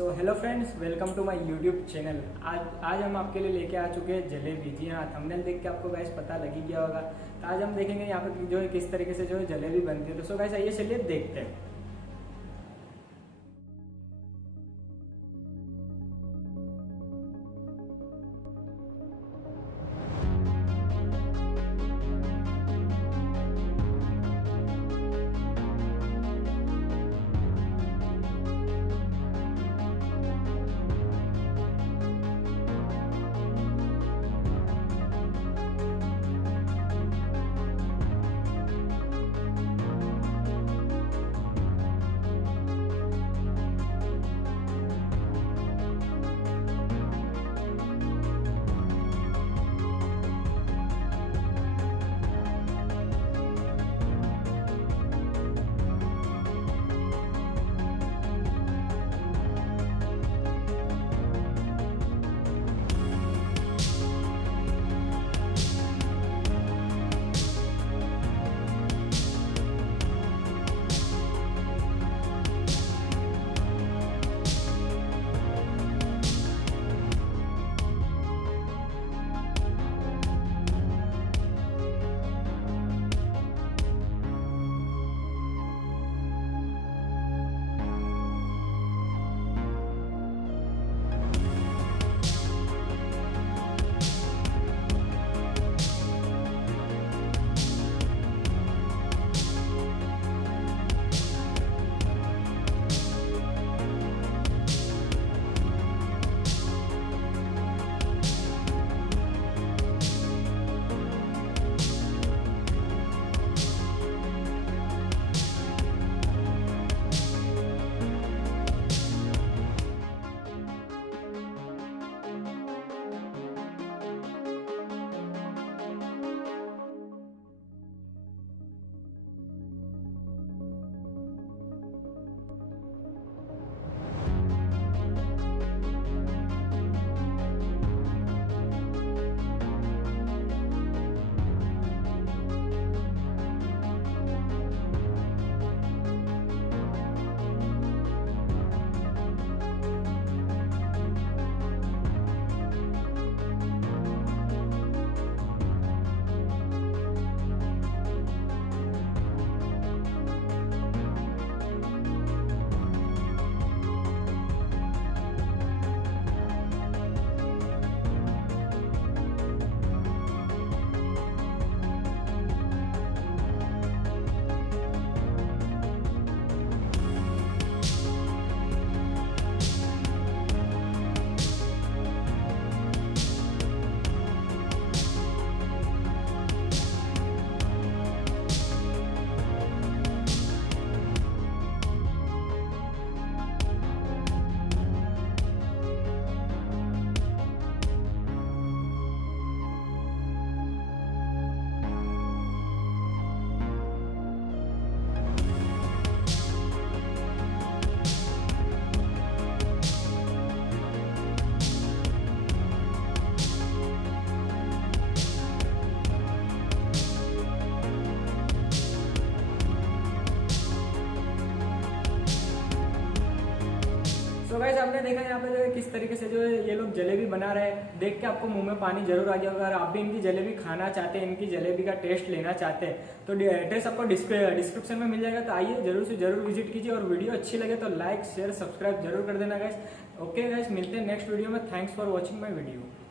So hello friends, welcome to my YouTube channel. आज हम आपके लिए लेके आ चुके हैं जलेबी। जी हाँ, थंबनेल देख के आपको गाइस पता लग ही गया होगा। तो आज हम देखेंगे यहाँ पे जो है किस तरीके से जो है जलेबी बनती है। तो सो गाइस आइए चलिए देखते हैं। तो गाइस आपने देखा यहाँ पे जो है किस तरीके से जो है ये लोग जलेबी बना रहे हैं। देख के आपको मुंह में पानी जरूर आ गया होगा। अगर आप भी इनकी जलेबी खाना चाहते हैं, इनकी जलेबी का टेस्ट लेना चाहते हैं तो एड्रेस आपको डिस्क्रिप्शन में मिल जाएगा। तो आइए जरूर से जरूर विजिट कीजिए और वीडियो अच्छी लगे तो लाइक शेयर सब्सक्राइब जरूर कर देना गाइस। ओके गाइस, मिलते हैं नेक्स्ट वीडियो में। Thanks for watching my video.